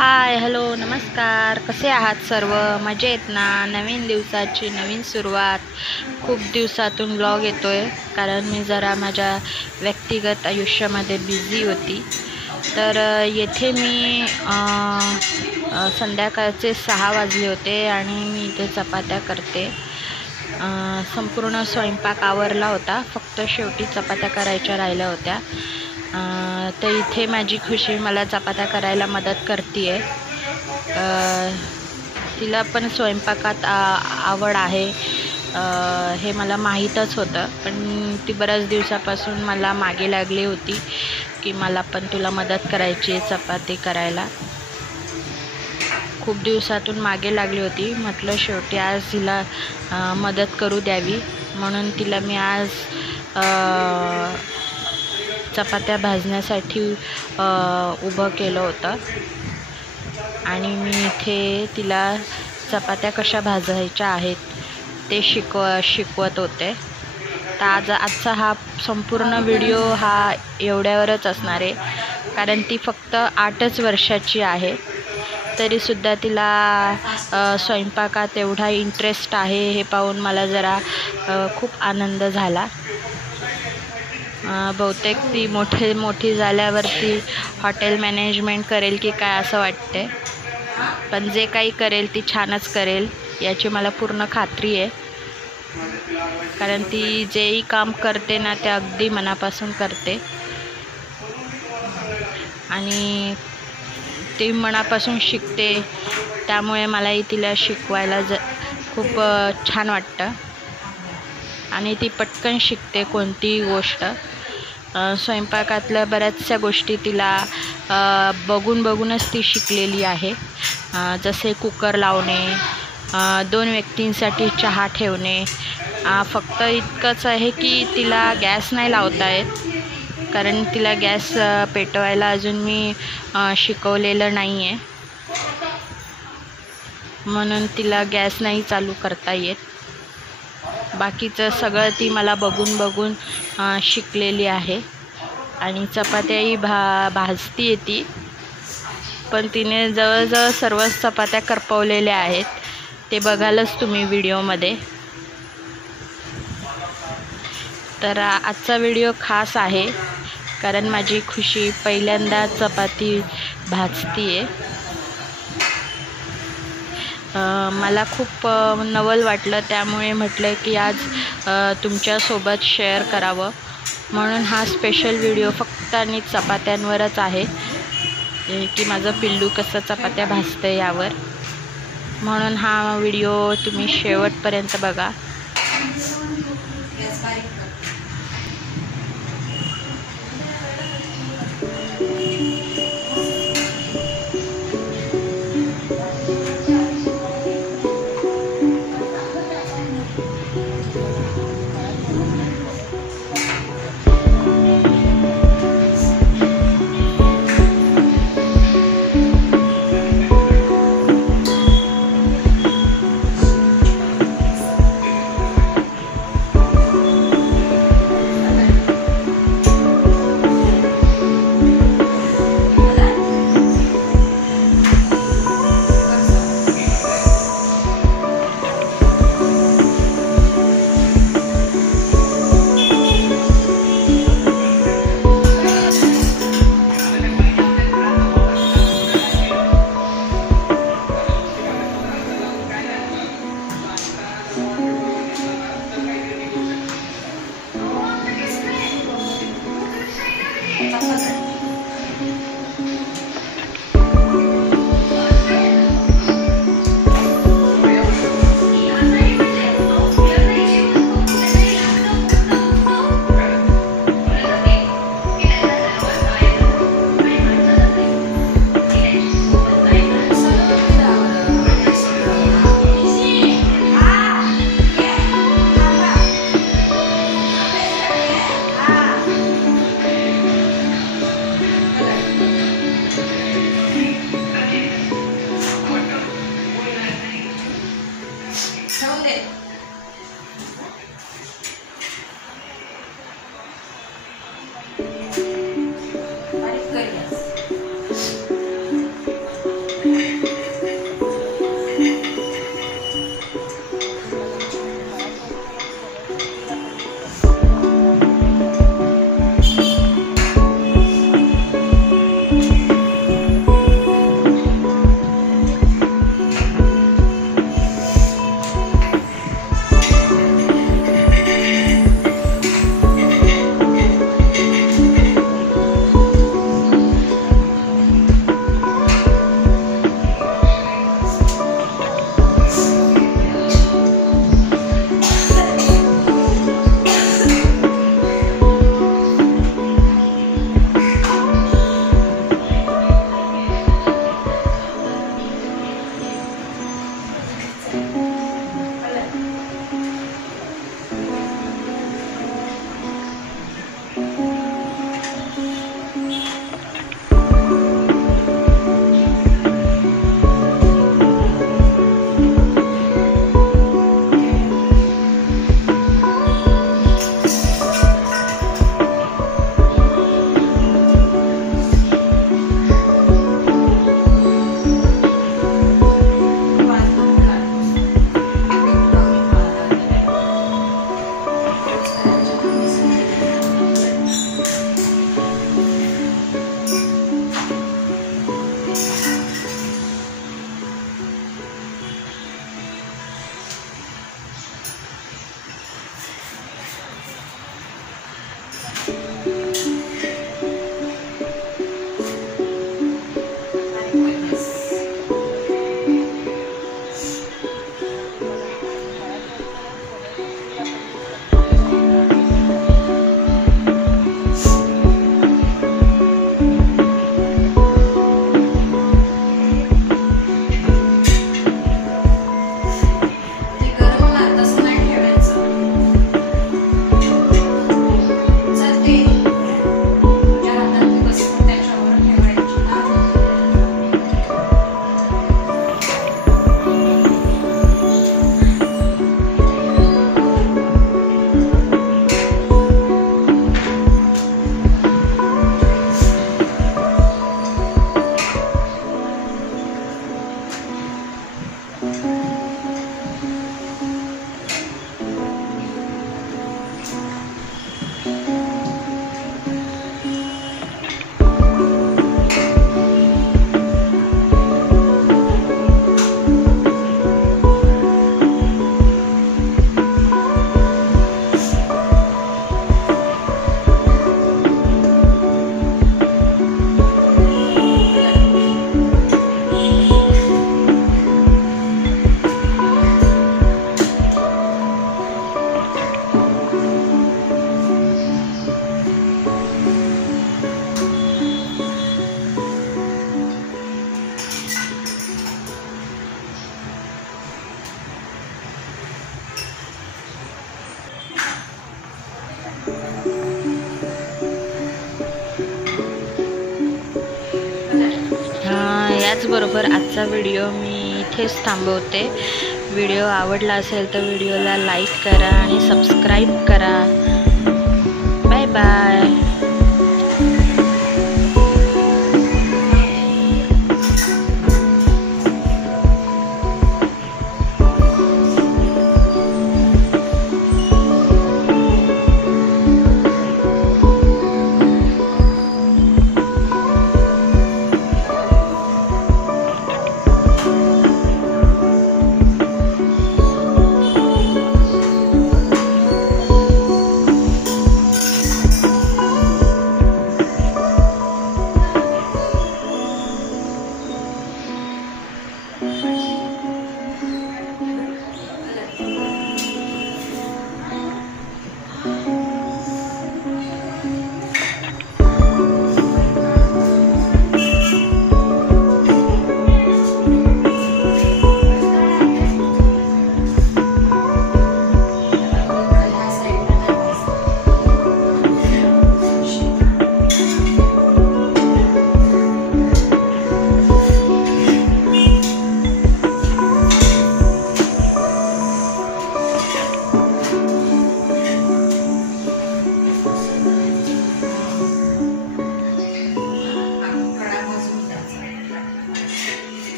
हाय, hello, नमस्कार. कसे आहात सर्व? मजेत ना? नवीन दिवसाची नवीन सुरुवात. खूप दिवसातून ब्लॉग येतोय कारण मी जरा माझ्या व्यक्तिगत आयुष्यामध्ये बिझी होती. तर येथे मी संध्याकाळचे 6 वाजले होते आणि मी इथे चपात्या करते. संपूर्ण स्वयंपाक आवरला होता, फक्त शेवटी चपात्या करायच्या राहिल्या होत्या. तर इथे माझी खुशी मला चपात्या करायला मदत करते आहे. तिला पण स्वयंपाकात आवड आहे, हे मला माहीतच होतं, पण ती बऱ्याच दिवसापासून मला मागे लागली होती की मला पण तुला मदत करायची आहे चपाती करायला. खूप दिवसातून मागे लागली होती. म्हटलं शेवटी आज तिला मदत करू द्यावी, म्हणून तिला मी आज चपात्या भाजण्यासाठी उभं केलं होतं आणि मी इथे तिला चपात्या कशा भाजायच्या आहेत ते शिकवत होते. तर आजचा हा संपूर्ण व्हिडिओ हा एवढ्यावरच असणार आहे, कारण ती फक्त 8च वर्षाची आहे. तरीसुद्धा तिला स्वयंपाकात एवढा इंटरेस्ट आहे हे पाहून मला जरा खूप आनंद झाला. बहुतेक ती मोठी झाल्यावरती हॉटेल मॅनेजमेंट करेल की काय असं वाटते, पण जे काही करेल ती छानच करेल याची मला पूर्ण खात्री आहे. कारण ती जेही काम करते ना ते अगदी मनापासून करते आणि ती मनापासून शिकते. त्यामुळे मलाही तिला शिकवायला खूप छान वाटतं आणि ती पटकन शिकते कोणतीही गोष्ट. स्वयंपाकातल्या बऱ्याचशा गोष्टी तिला बघूनच ती शिकलेली आहे. जसे कुकर लावणे, 2 व्यक्तींसाठी चहा ठेवणे. फक्त इतकंच आहे की तिला गॅस नाही लावता येत, कारण तिला गॅस पेटवायला अजून मी शिकवलेलं नाही आहे, म्हणून तिला गॅस नाही चालू करता येत. बाकीचं सगळं ती मला बघून शिकलेली आहे आणि चपात्याही भाजती येते, पण तिने जवळजवळ सर्वच चपात्या करपवलेल्या आहेत. ते बघालच तुम्ही व्हिडिओमध्ये. तर आजचा व्हिडिओ खास आहे कारण माझी खुशी पहिल्यांदा चपाती भाजती आहे. मला खूप नवल वाटलं, त्यामुळे म्हटलं की आज तुमच्यासोबत शेअर करावं, म्हणून हा स्पेशल व्हिडिओ फक्त आणि चपात्यांवरच आहे की माझं पिल्लू कसं चपात्या भाजतं यावर. म्हणून हा व्हिडिओ तुम्ही शेवटपर्यंत बघा. याचबरोबर आजचा व्हिडिओ मी इथेच थांबवते. व्हिडिओ आवडला असेल तर व्हिडिओला लाईक करा आणि सबस्क्राईब करा. Bye bye.